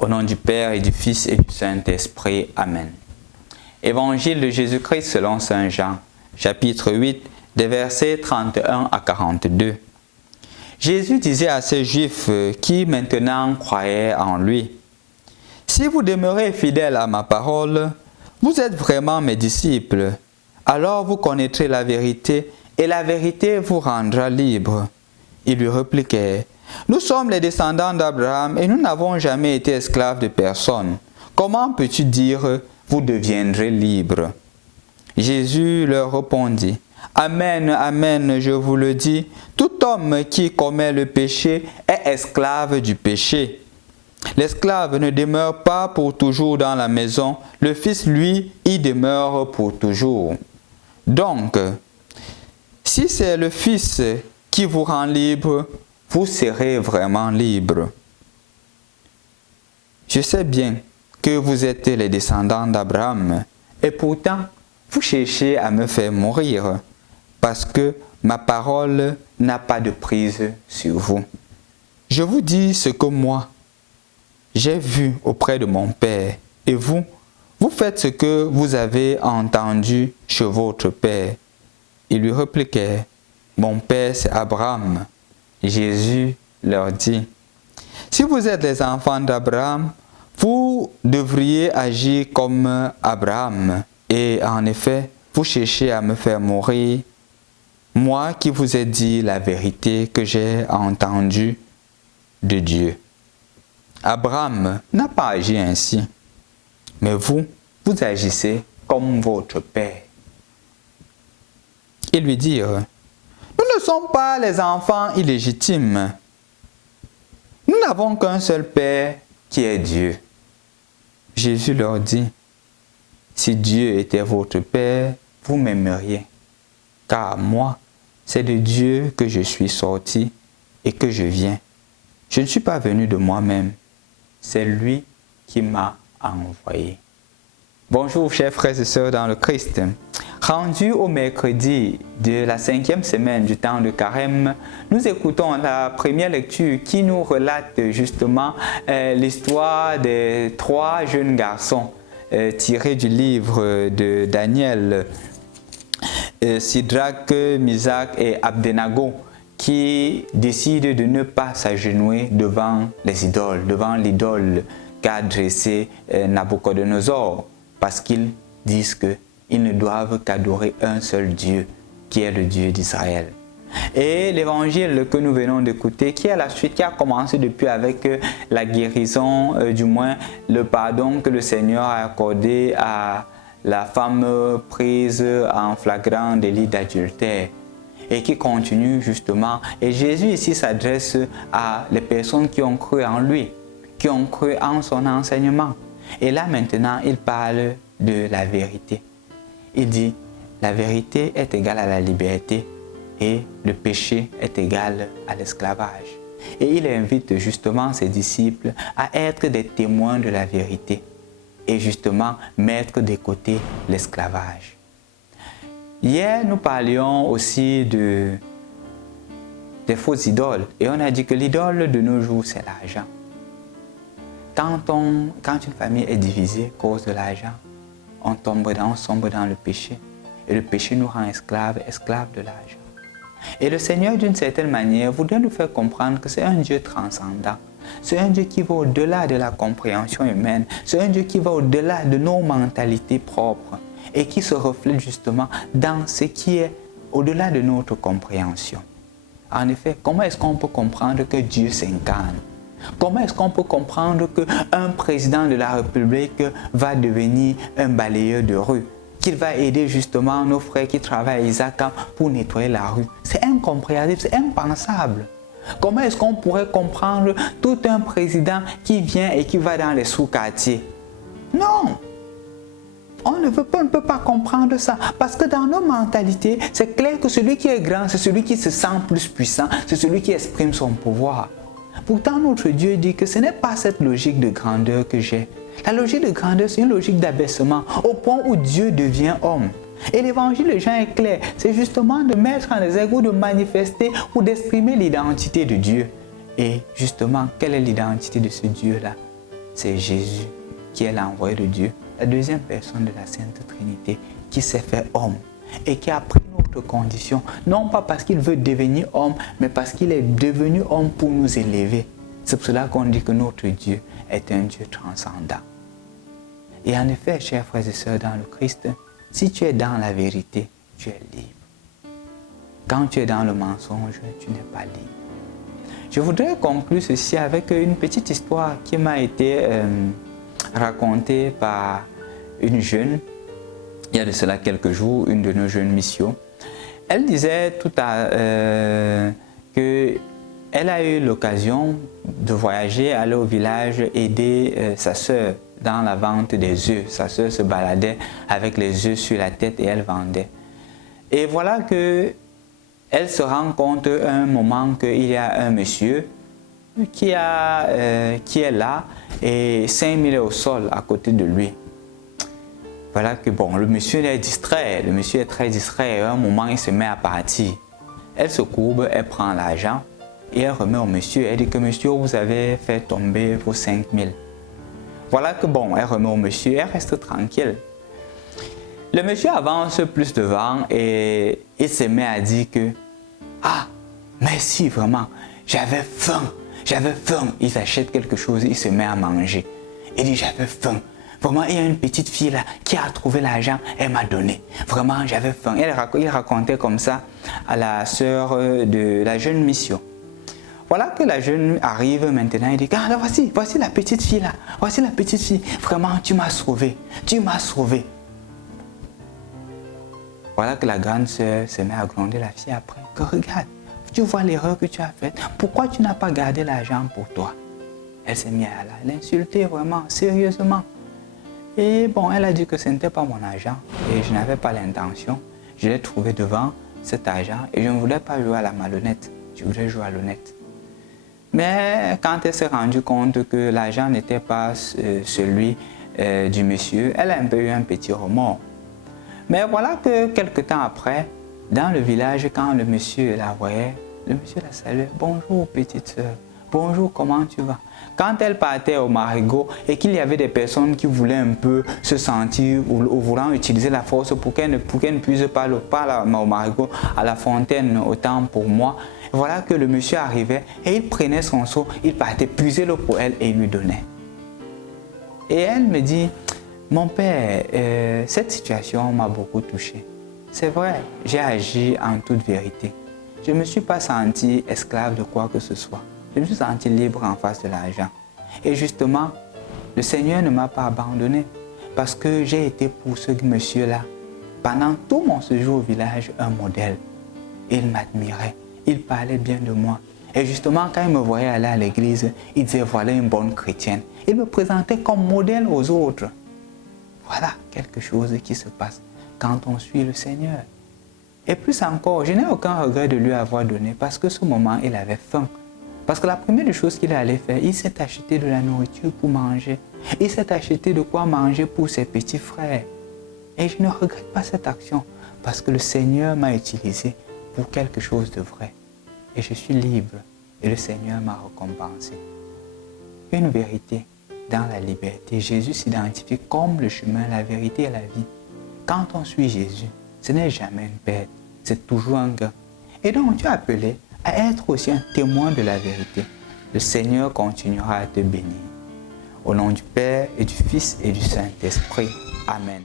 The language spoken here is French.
Au nom du Père et du Fils et du Saint-Esprit. Amen. Évangile de Jésus-Christ selon saint Jean, chapitre 8, des versets 31 à 42. Jésus disait à ces Juifs qui maintenant croyaient en lui, « Si vous demeurez fidèles à ma parole, vous êtes vraiment mes disciples. Alors vous connaîtrez la vérité et la vérité vous rendra libre. » Ils lui répliquaient, « Nous sommes les descendants d'Abraham et nous n'avons jamais été esclaves de personne. Comment peux-tu dire, vous deviendrez libres ?» Jésus leur répondit, « Amen, amen, je vous le dis, tout homme qui commet le péché est esclave du péché. L'esclave ne demeure pas pour toujours dans la maison, le Fils, lui, y demeure pour toujours. Donc, si c'est le Fils qui vous rend libre, vous serez vraiment libre. Je sais bien que vous êtes les descendants d'Abraham, et pourtant, vous cherchez à me faire mourir, parce que ma parole n'a pas de prise sur vous. Je vous dis ce que moi, j'ai vu auprès de mon Père, et vous, vous faites ce que vous avez entendu chez votre Père. » Ils lui répliquaient, « Mon Père, c'est Abraham. » Jésus leur dit, « Si vous êtes les enfants d'Abraham, vous devriez agir comme Abraham. Et en effet, vous cherchez à me faire mourir, moi qui vous ai dit la vérité que j'ai entendue de Dieu. Abraham n'a pas agi ainsi, mais vous agissez comme votre père. » Ils lui dirent, « Nous ne sommes pas les enfants illégitimes. Nous n'avons qu'un seul Père qui est Dieu. » Jésus leur dit, « Si Dieu était votre Père, vous m'aimeriez, car moi, c'est de Dieu que je suis sorti et que je viens. Je ne suis pas venu de moi-même, c'est lui qui m'a envoyé. » Bonjour chers frères et sœurs dans le Christ. Rendu au mercredi de la 5e semaine du temps de Carême, nous écoutons la première lecture qui nous relate justement l'histoire des 3 jeunes garçons tirés du livre de Daniel, Sidrac, Misach et Abdenago, qui décident de ne pas s'agenouiller devant les idoles, devant l'idole qu'a dressé Nabucodonosor, parce qu'ils disent qu'ils ne doivent qu'adorer un seul Dieu, qui est le Dieu d'Israël. Et l'évangile que nous venons d'écouter, qui est la suite, qui a commencé depuis avec la guérison, du moins le pardon que le Seigneur a accordé à la femme prise en flagrant délit d'adultère, et qui continue justement. Et Jésus ici s'adresse à les personnes qui ont cru en lui, qui ont cru en son enseignement. Et là maintenant, il parle de la vérité. Il dit, la vérité est égale à la liberté et le péché est égal à l'esclavage. Et il invite justement ses disciples à être des témoins de la vérité et justement mettre de côté l'esclavage. Hier, nous parlions aussi des fausses idoles et on a dit que l'idole de nos jours, c'est l'argent. Quand une famille est divisée à cause de l'argent, on sombre dans le péché. Et le péché nous rend esclaves de l'argent. Et le Seigneur, d'une certaine manière, voudrait nous faire comprendre que c'est un Dieu transcendant. C'est un Dieu qui va au-delà de la compréhension humaine. C'est un Dieu qui va au-delà de nos mentalités propres et qui se reflète justement dans ce qui est au-delà de notre compréhension. En effet, comment est-ce qu'on peut comprendre que Dieu s'incarne? Comment est-ce qu'on peut comprendre qu'un président de la République va devenir un balayeur de rue? Qu'il va aider justement nos frères qui travaillent à Isaac pour nettoyer la rue? C'est incompréhensible, c'est impensable. Comment est-ce qu'on pourrait comprendre tout un président qui vient et qui va dans les sous-quartiers? Non! On ne peut pas comprendre ça. Parce que dans nos mentalités, c'est clair que celui qui est grand, c'est celui qui se sent plus puissant, c'est celui qui exprime son pouvoir. Pourtant, notre Dieu dit que ce n'est pas cette logique de grandeur que j'ai. La logique de grandeur, c'est une logique d'abaissement, au point où Dieu devient homme. Et l'évangile de Jean est clair, c'est justement de mettre en exergue ou de manifester ou d'exprimer l'identité de Dieu. Et justement, quelle est l'identité de ce Dieu-là? c'est Jésus qui est l'envoyé de Dieu, la deuxième personne de la Sainte Trinité, qui s'est fait homme et qui a pris notre condition, non pas parce qu'il veut devenir homme, mais parce qu'il est devenu homme pour nous élever. C'est pour cela qu'on dit que notre Dieu est un Dieu transcendant. Et en effet, chers frères et sœurs dans le Christ, si tu es dans la vérité, tu es libre. Quand tu es dans le mensonge, tu n'es pas libre. Je voudrais conclure ceci avec une petite histoire qui m'a été racontée par une jeune, il y a de cela quelques jours, une de nos jeunes missions. Elle disait qu'elle a eu l'occasion de voyager, aller au village, aider sa sœur dans la vente des œufs. Sa sœur se baladait avec les œufs sur la tête et elle vendait. Et voilà que elle se rend compte à un moment qu'il y a un monsieur qui est là et 5 000 est au sol à côté de lui. Voilà que bon, le monsieur est distrait, le monsieur est très distrait et à un moment il se met à partir. Elle se courbe, elle prend l'argent et elle remet au monsieur. Elle dit que monsieur, vous avez fait tomber vos 5 000. Voilà que bon, elle remet au monsieur, elle reste tranquille. Le monsieur avance plus devant et il se met à dire que ah, merci vraiment, j'avais faim. Il s'achète quelque chose, il se met à manger. Il dit j'avais faim. Vraiment, il y a une petite fille là qui a trouvé l'argent, elle m'a donné. Vraiment, j'avais faim. Il racontait comme ça à la sœur de la jeune mission. Voilà que la jeune arrive maintenant et dit ah, là, voici la petite fille là. Voici la petite fille. Vraiment, tu m'as sauvé. Tu m'as sauvé. Voilà que la grande sœur se met à gronder la fille après. Que regarde, tu vois l'erreur que tu as faite. Pourquoi tu n'as pas gardé l'argent pour toi? Elle s'est mise à l'insulter vraiment, sérieusement. Et bon, elle a dit que ce n'était pas mon argent et je n'avais pas l'intention. Je l'ai trouvé devant cet argent et je ne voulais pas jouer à la malhonnête. Je voulais jouer à l'honnête. Mais quand elle s'est rendue compte que l'argent n'était pas celui du monsieur, elle a un peu eu un petit remords. Mais voilà que quelque temps après, dans le village, quand le monsieur la voyait, le monsieur la saluait. Bonjour petite sœur, bonjour, comment tu vas? Quand elle partait au marigot et qu'il y avait des personnes qui voulaient un peu se sentir ou voulant utiliser la force pour qu'elle ne puise pas au marigot, à la fontaine, autant pour moi, voilà que le monsieur arrivait et il prenait son seau, il partait puiser l'eau pour elle et il lui donnait. Et elle me dit, mon père, cette situation m'a beaucoup touché. C'est vrai, j'ai agi en toute vérité. Je ne me suis pas senti esclave de quoi que ce soit. Je me suis senti libre en face de l'argent. Et justement, le Seigneur ne m'a pas abandonné parce que j'ai été pour ce monsieur-là, pendant tout mon séjour au village, un modèle. Il m'admirait, il parlait bien de moi. Et justement, quand il me voyait aller à l'église, il disait voilà une bonne chrétienne. Il me présentait comme modèle aux autres. Voilà quelque chose qui se passe quand on suit le Seigneur. Et plus encore, je n'ai aucun regret de lui avoir donné parce que ce moment, il avait faim. Parce que la première chose qu'il allait faire, il s'est acheté de la nourriture pour manger. Il s'est acheté de quoi manger pour ses petits frères. Et je ne regrette pas cette action parce que le Seigneur m'a utilisé pour quelque chose de vrai. Et je suis libre et le Seigneur m'a récompensé. Une vérité dans la liberté. Jésus s'identifie comme le chemin, la vérité et la vie. Quand on suit Jésus, ce n'est jamais une perte, c'est toujours un gain. Et donc tu es appelé à être aussi un témoin de la vérité. Le Seigneur continuera à te bénir. Au nom du Père et du Fils et du Saint-Esprit. Amen.